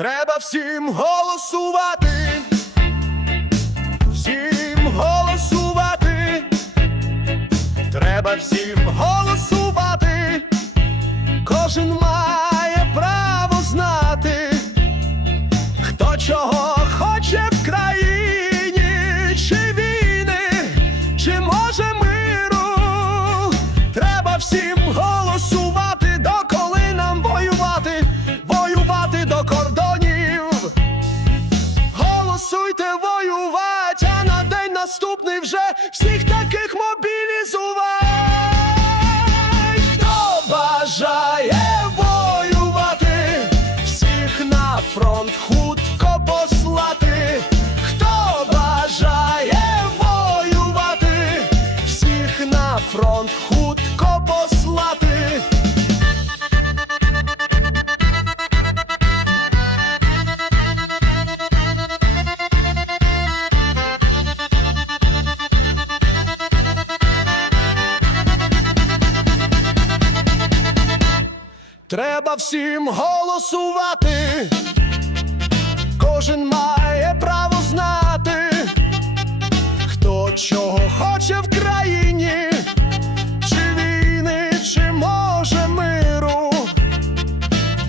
Треба всім голосувати, всім голосувати, треба всім голосувати, фронт хутко послати. Хто бажає воювати, всіх на фронт хутко послати. Треба всім голосувати. Кожен має право знати, хто чого хоче в країні, чи війни, чи може миру.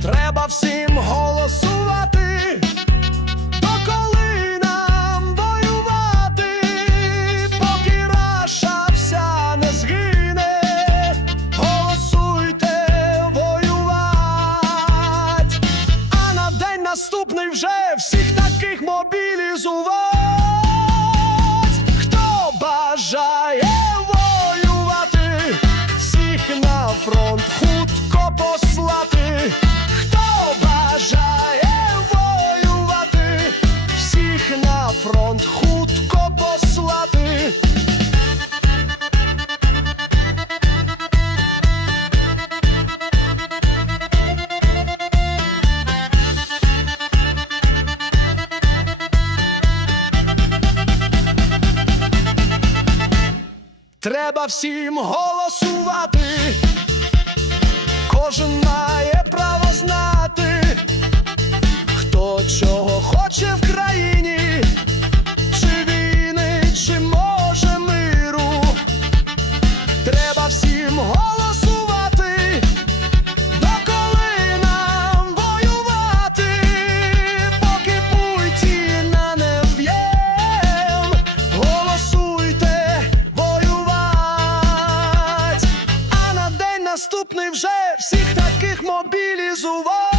Треба всім голосувати, доколи нам воювати, поки раша вся не згине. Голосуйте воювати, а на день наступний вже мобілізувати. Хто бажає воювати, всіх на фронт хутко послати. Треба всім голосувати. Кожен має право знати, наступний вже всіх таких мобілізувати.